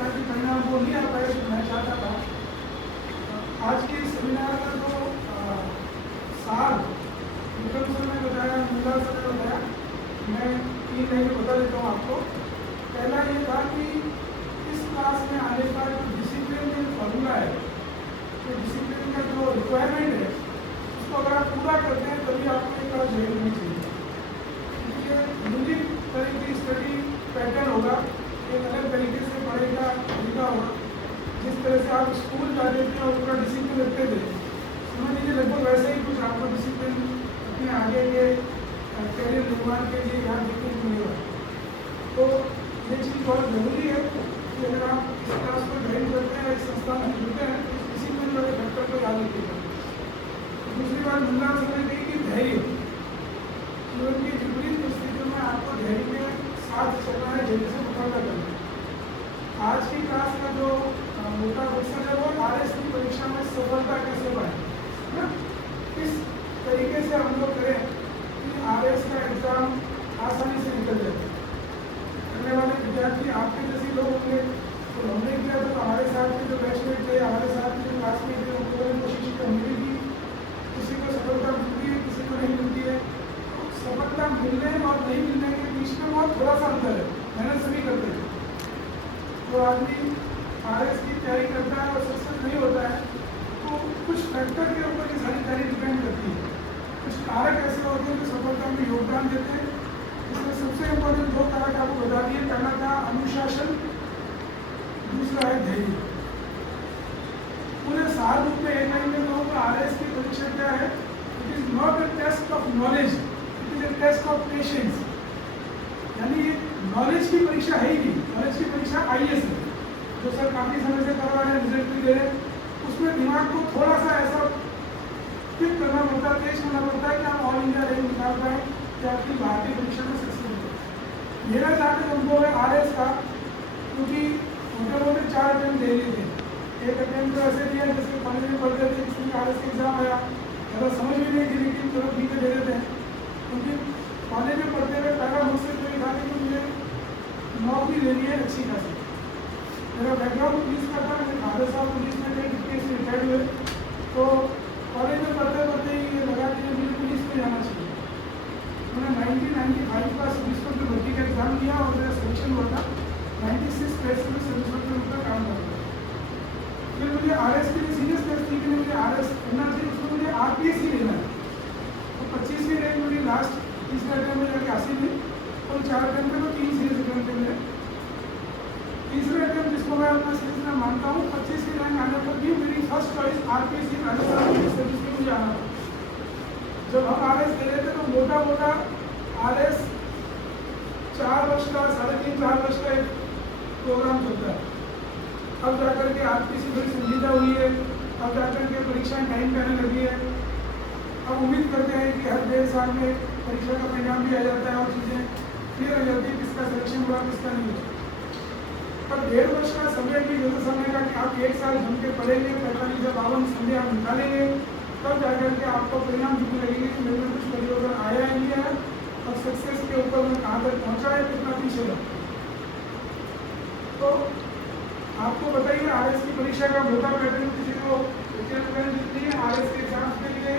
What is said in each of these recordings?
ताकि परिणाम वो नहीं आ पाए जो मैं चाहता था। आज के सेमिनार का जो सार विक्रम सर ने बताया, मुल्ला सर ने बताया, मैं 3 लाइनें बता देता हूँ आपको। पहला ये था कि इस क्लास में आने का जो डिसिप्लिन का फॉर्मूला है, तो डिसिप्लिन का जो रिक्वायरमेंट है, उसको अगर आप पूरा करते हैं तभी आपको एक क्लास ज्वाइन होनी चाहिए। यूनिक तरह की स्टडी पैटर्न होगा, एक अलग तरीके से पढ़ाई का तरीका होगा। जिस तरह से आप स्कूल जाते थे और पूरा डिसिप्लिन रखते थे, समझ लीजिए लगभग वैसे ही कुछ आपको डिसिप्लिन अपने आगे के कैरियर निर्माण के लिए यहाँ देखने को मिलेगा। तो ये चीज़ बहुत ज़रूरी है कि अगर आप इस क्लास को ज्वाइन करते हैं, इस संस्थान में जुड़ते हैं, तो डिसिप्लिन वाले फैक्टर को याद रखिएगा। दूसरी बात मुल्ला सर ने कही कि धैर्य, जीवन की विपरीत परिस्थितियों में आपको धैर्य के साथ चलना है, धैर्य से मुकाबला करना है। आज की क्लास का जो मोटा क्वेश्चन है वो RS की परीक्षा में सफलता कैसे पाए, है ना? किस तरीके से हम लोग करें कि RS का एग्जाम आसानी से निकल जाए। करने वाले विद्यार्थी आपके जैसे लोग होंगे, तो हमने किया तो हमारे साथ के जो बैचमेट थे, हमारे साथ के जो क्लासमेट थे, उनको कोशिश की हमने भी, किसी को सफलता मिलती है, किसी को नहीं मिलती है। सफलता मिलने और नहीं मिलने के बीच में बहुत थोड़ा सा अंतर है, मेहनत सभी करते हैं। तो आदमी RS की तैयारी करता है और सक्सेस नहीं होता है, तो कुछ फैक्टर के ऊपर ये सारी तैयारी डिपेंड करती है। कुछ कारक ऐसे होते हैं जो सफलता में योगदान देते हैं। इसमें सबसे इम्पोर्टेंट 2 कारक आपको बता दिए। पहला था अनुशासन, दूसरा है धैर्य। पूरे साल रूप में एक लाइन में कहूँ तो RS की परीक्षा क्या है? It is not a test of knowledge, it is a test of patience. यानी ये नॉलेज की परीक्षा है ही नहीं, नॉलेज की परीक्षा IAS है, जो सर काफ़ी समय से करवा रहे हैं, रिजल्ट भी दे रहे हैं। उसमें दिमाग को थोड़ा सा ऐसा फिट करना पड़ता है, तेज करना पड़ता है कि आप ऑल इंडिया रैंक निकाल पाए, कि आपकी भारतीय परीक्षा में सक्सेस हो। मेरा जहाँ तक अनुभव है RS का, क्योंकि उनके लोगों ने 4 अटेम्प्ट दे लिए थे। एक अटेम्प्ट तो ऐसे दिया जैसे कॉलेज में पढ़ते थे, किसी RS का एग्जाम आया, ज़्यादा समझ भी नहीं थी, लेकिन चलो ठीक है दे देते हैं। क्योंकि कॉलेज में पढ़ते हुए पहला मकसद ये था कि मुझे नौकरी लेनी है अच्छी खासी। मेरा बैकग्राउंड पुलिस का था, मेरे फादर साहब पुलिस में थे, डिप्टी से रिटायर्ड हुए। तो कॉलेज में पढ़ते पढ़ते ही ये लगा कि मुझे पुलिस में जाना चाहिए। मैंने 1995 का सर्विस में भर्ती का एग्जाम दिया और मेरा सिलेक्शन हुआ था। 96 टेस्ट में सर्विस में का काम करता। फिर मुझे RS की जो सीरियस टेस्ट थी कि मुझे RS करना चाहिए, उसमें मुझे RPS ही लेना है। तो 25वीं रैंक मुझे लास्ट तीसरे अटेम्प्ट में जाके हासिल हुई, और 4 अटेम्प्ट में 3 सीरीज अटेम्प्ट मिले। तीसरे अटेम्प्ट जिसको मैं अपना सीरीज में मानता हूँ, 25वीं रैंक आने पर भी मेरी first choice RPS Rajasthan police service में मुझे आना था। जब हम RS दे रहे थे तो मोटा RS 4 वर्ष का, 3.5-4 वर्ष का एक प्रोग्राम चलता है। अब जाकर के RPC बड़ी संजीदा हुई है, अब जाकर के परीक्षाएं टाइम पे आने लगी है। अब उम्मीद करते हैं कि हर 1.5 साल में परीक्षा का परिणाम भी आ जाता है और चीज़ें क्लियर हो जाती है, किसका सिलेक्शन हुआ किसका नहीं हुआ। पर 1.5 वर्ष का समय भी जरूर समय का कि आप 1 साल जम के पढ़ेंगे, 45-52 संडे आप निकालेंगे, तब जाकर के आपको परिणाम दिखने लगेंगे कि मेरे में कुछ परिवर्तन आया है नहीं है, और सक्सेस के ऊपर में कहाँ तक पहुँचा है, कितना पीछे है। तो आपको बताइए RS की परीक्षा का मोटा पैटर्न किसी को जितनी है RS के एग्जाम के लिए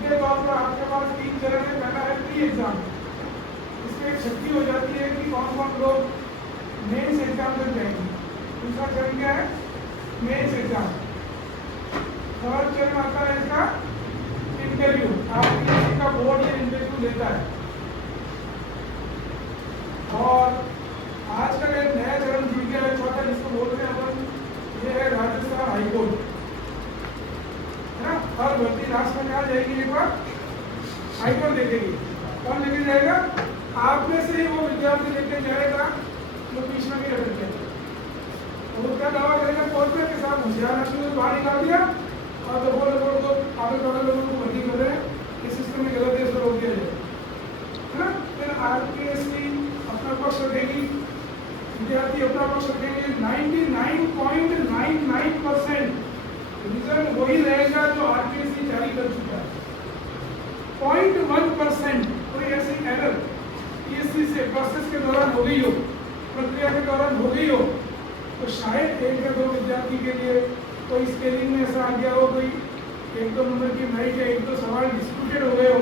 के तौर पर आपके पास 3 चरण है। पहला है प्री एग्जाम, इसमें एक शक्ति हो जाती है कि कौन कौन लोग मेंस एग्जाम तक जाएंगे। दूसरा चरण क्या है? Mains exam. थर्ड चरण आता है इसका इंटरव्यू, आपकी का बोर्ड या इंटरव्यू लेता है। और आजकल एक नया चरण जुड़ गया है, चौथा, जिसको बोलते हैं अपन, ये है राजस्थान हाईकोर्ट, है ना। और भर्ती लास्ट में क्या जाएगी, एक बार हाईकोर्ट देखेगी। कौन लेके जाएगा? आप में से ही वो विद्यार्थी लेके जाएगा जो बीच में भी अटक गया। वो क्या दावा करेगा कोर्ट में कि साहब होशियार आदमी को बाहर निकाल दिया और तो बोल तो आगे लोगों को भर्ती कर रहे हैं, इस सिस्टम में गलत है, इसको रोक दिया जाए, है ना। फिर RPS की अपना पक्ष रखेगी, विद्यार्थी अपना पक्ष रखेंगे। 99.99% रिजल्ट वही रहेगा जो RPS की जारी कर चुका है। 0.1% कोई ऐसी एरर PSC से प्रोसेस के दौरान हो गई हो, प्रक्रिया के दौरान हो गई हो, तो शायद 1 या 2 विद्यार्थी के लिए कोई स्केलिंग में ऐसा आ गया हो, कोई 1-2 नंबर की मेरिट या 1-2 सवाल डिस्प्यूटेड हो गए हो,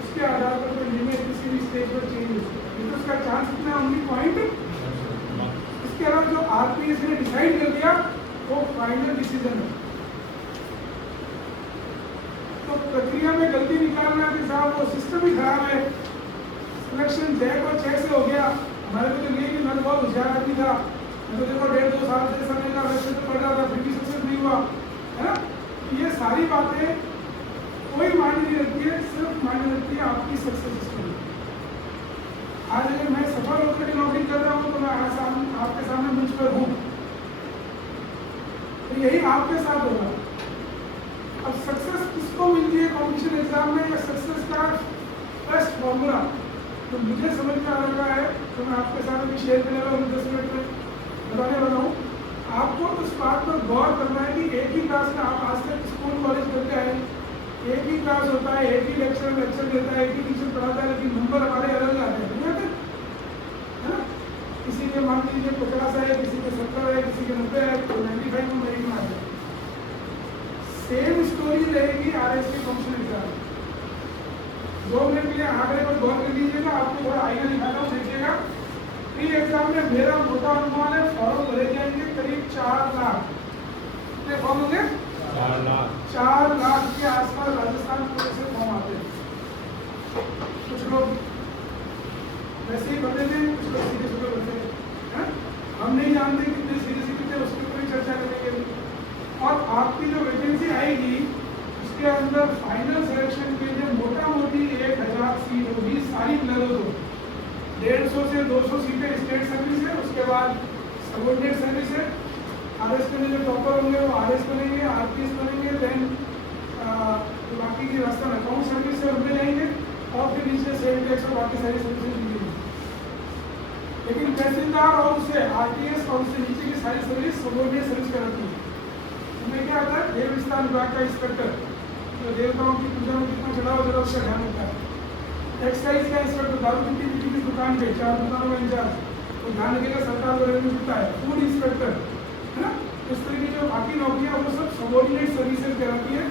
उसके आधार पर कोई लिमिट किसी भी स्टेज पर चेंज हो सकता है। तो उसका चांस कितना ओनली पॉइंट। इसके अलावा जो आरपीएस ने डिसाइड कर दिया वो फाइनल डिसीजन है। तो प्रक्रिया में गलती निकालना कि साहब वो सिस्टम ही खराब है, सिलेक्शन जैक और चेक से हो गया। हमारे को तो नहीं कि मैं तो बहुत होशियार आदमी था, मैं तो देखो 1.5-2 साल से समय का लक्ष्य तो पढ़ रहा था, फिर भी सक्सेस नहीं हुआ, है ना। ये सारी बातें कोई मायने नहीं रखती है, सिर्फ मायने रखती है आपकी सक्सेस स्टोरी। आज अगर मैं सफल होकर के नौकरी कर रहा हूँ तो मैं आज आपके सामने मंच पर हूँ, तो यही आपके साथ होगा। अब सक्सेस किसको मिलती है कॉम्पिटिशन एग्जाम में, या सक्सेस का बेस्ट फॉर्मूला तो मुझे समझ में आ रहा है, तो मैं आपके साथ भी शेयर करने वाला हूँ, 10 मिनट में बताने वाला हूँ। आपको उस बात पर गौर करना है कि एक ही क्लास में आप आज तक स्कूल कॉलेज करते आए, एक ही क्लास होता है, एक ही लेक्चर देता है, एक ही टीचर पढ़ाता है, लेकिन नंबर हमारे अलग आते हैं, नहीं आते, है ना। किसी के मान लीजिए 50 है, किसी के 70 है, किसी के 90 है, तो 95 में मेरिट में आ जाए। सेम स्टोरी रहेगी आरएसपी फंक्शन एग्जाम। 2 मिनट के लिए आंकड़े पर गौर कर लीजिएगा, आपको थोड़ा आईना दिखाता हूँ, देखिएगा। प्री एग्जाम में मेरा मोटा अनुमान है फॉर्म भरे जाएंगे करीब 4 लाख। कितने फॉर्म होंगे? 4 लाख के आसपास राजस्थान पुलिस से फॉर्म आते हैं। कुछ लोग वैसे ही भरते थे, कुछ लोग सीधे सीधे भरते हैं। हम नहीं जानते कितने सीधे सीधे, उसकी कोई चर्चा करेंगे। और आपकी जो वैकेंसी आएगी उसके अंदर फाइनल सिलेक्शन के लिए मोटा मोटी 1000 सीट होगी, सारी क्लियर हो। 150 से 200 सीटें स्टेट सर्विस है, उसके बाद सबऑर्डिनेट सर्विस है। आरएस में जो टॉपर होंगे वो आरएस बनेंगे, आरपीएस बनेंगे, देन बाकी की राजस्थान अकाउंट सर्विस है उनमें जाएंगे, और फिर नीचे सेल टैक्स और बाकी सारी सर्विसेज मिलेंगी। लेकिन तहसीलदार और उससे आरटीएस और उससे नीचे की सारी सर्विस सबऑर्डिनेट सर्विस कराती है। उनमें क्या आता है? देव विस्तार विभाग का इंस्पेक्टर, तो देवताओं की पूजा में कितना चढ़ावा जरा उसका ध्यान होता है। एक्साइज का इंस्पेक्टर, दारू की दुकान पे 4 दुकानों का इंचार्ज, तो ध्यान रखिएगा सरकार को रेवेन्यू मिलता है। फूड इंस्पेक्टर, है ना। इस तरह की जो बाकी नौकरियां वो सब सबऑर्डिनेट सर्विसेज कराती है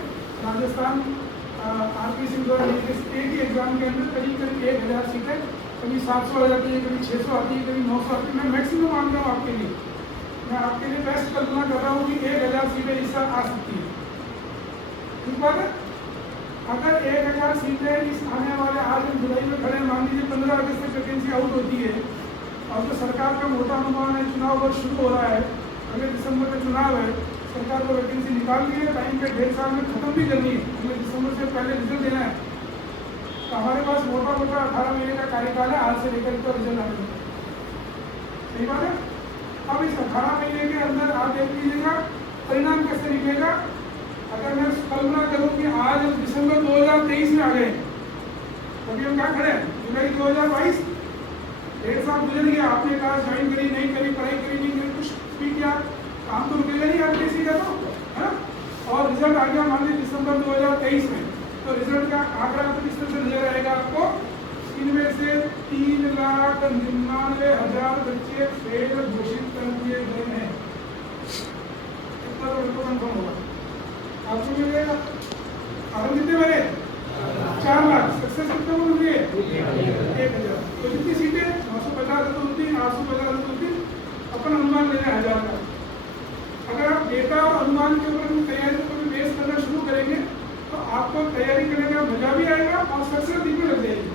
राजस्थान आरपीएस द्वारा। एक ही एग्जाम के अंदर करीब 1000 सीटें, कभी 700 आ जाती है, कभी 600 आती है, कभी 900 आती है। मैं मैक्सिमम मान रहा हूँ आपके लिए, मैं आपके लिए बेस्ट कल्पना कर रहा हूँ कि 1000 सीटें इस साल आ सकती है। ठीक बात है। अगर 1000 सीटें इस आने वाले, आज हम जुलाई में खड़े, मान लीजिए 15 अगस्त तक वैकेंसी आउट होती है, और जो सरकार का मोटा अनुमान है चुनाव वर्ष शुरू हो रहा है, अगले दिसंबर में चुनाव है, सरकार को वैकेंसी निकाल दी है, टाइम पे 1.5 साल में खत्म भी करनी है, अगले दिसंबर से पहले रिजल्ट देना है, तो हमारे पास मोटा 18 महीने का कार्यकाल है आज से लेकर इसका रिजल्ट आने का। सही बात है। अब इस 18 महीने के अंदर आप देख लीजिएगा परिणाम कैसे निकलेगा। अगर मैं कल्पना करूं कि आज हम दिसंबर 2023 में आ गए, अभी हम क्या खड़े हैं जुलाई 2022, 1.5 साल गुजर गया। आपने कहा ज्वाइन करी नहीं करी, पढ़ाई करी नहीं करी, कुछ भी किया, काम तो रुकेगा नहीं आप किसी का, तो है ना। और रिजल्ट आ गया मान लीजिए दिसंबर 2023 में, तो रिजल्ट का आंकड़ा तो किस तरह से नजर आएगा आपको? इनमें से 3,99,000 बच्चे फेल घोषित कर दिए गए हैं। इतना तो बिल्कुल कंफर्म होगा आपको मिलेगा। अब कितने बने? 4 लाख। सक्सेस कितने को मिल गए? 1000। तो जितनी सीटें 950 है तो उतनी, 850 है तो उतनी, अपन अनुमान लेना 1000 का। अगर आप डेटा और अनुमान के ऊपर तैयारी को भी बेस करना शुरू करेंगे तो आपको तैयारी करने का मजा भी आएगा और सक्सेस दिखने लग जाएगी।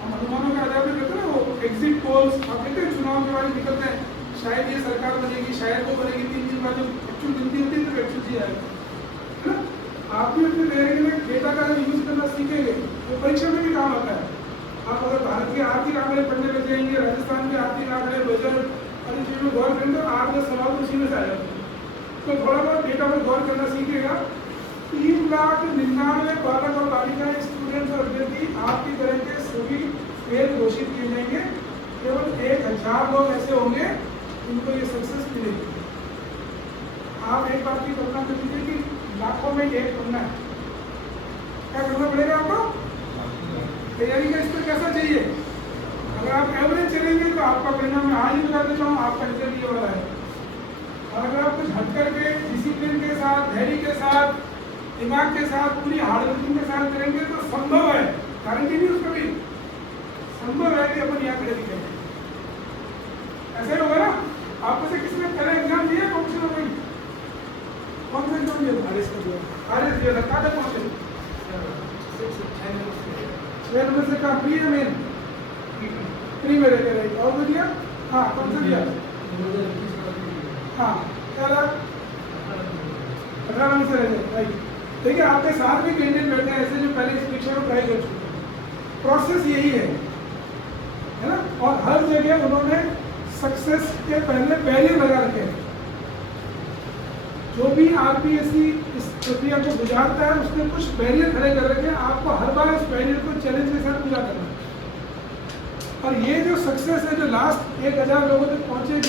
हम अनुमानों का आधार पे करते हैं ना, वो एग्जिट पोल्स आप देखते हैं चुनाव के बाद निकलते हैं, शायद ये सरकार बनेगी, शायद वो बनेगी, 3 दिन बाद जब एक्चुअल गिनती होती है तो एक्चुअल जी आएगा, है ना। आप भी अपने तैयारी में डेटा का यूज करना सीखेंगे तो परीक्षा में भी काम आता है। आप अगर भारत के आर्थिक आंकड़े पढ़ने लग जाएंगे, राजस्थान के आर्थिक आंकड़े, बजट और इन चीज़ों में गौर करेंगे तो 8-10 सवाल तो सीधे से आ जाते हैं। तो थोड़ा बहुत डेटा पर गौर करना सीखेगा। 3,99,000 बालक और बालिकाएं, स्टूडेंट्स और अभ्यर्थी आपकी तरह के सभी फेल घोषित किए जाएंगे। केवल 1000 लोग ऐसे होंगे जिनको ये सक्सेस मिलेगी। आप एक बात की कल्पना कर लीजिए कि लाखों में एक बनना है, क्या करना पड़ेगा आपको? तैयारी का स्तर कैसा चाहिए? अगर आप एवरेज चलेंगे तो आपका परिणाम मैं आज ही बता देता हूँ, आपका रिजल्ट ये वाला है। और अगर आप कुछ हट करके डिसिप्लिन के साथ, धैर्य के साथ, दिमाग के साथ, पूरी हार्ड वर्किंग के साथ करेंगे तो संभव है, गारंटी नहीं उसका भी, संभव है कि अपन यहाँ खड़े दिखेंगे। ऐसे होगा ना? आपको से किसने पहले एग्जाम दिया? कौन सा एग्जाम दिया? आरएस का दिया, आरएस दिया था। कहाँ तक पहुँचे? 6 नंबर से कहाँ? प्री या मेन? प्री में रहते रहे। और भी दिया? हाँ, कौन सा दिया? हाँ, क्या था? 18 नंबर से रहते, राइट। देखिए आपके साथ भी कैंडिडेट बैठे हैं ऐसे जो पहले इस परीक्षा को ट्राई कर चुके हैं। प्रोसेस यही है ना? और हर जगह उन्होंने सक्सेस के पहले बैरियर लगा रखे हैं। जो भी आरपीएससी इस प्रक्रिया को गुजारता है उसने कुछ बैरियर खड़े कर रखे हैं, आपको हर बार उस बैरियर को चैलेंज के साथ पूरा करना है। और ये जो सक्सेस है जो लास्ट 1000 लोगों तक पहुंचेगी,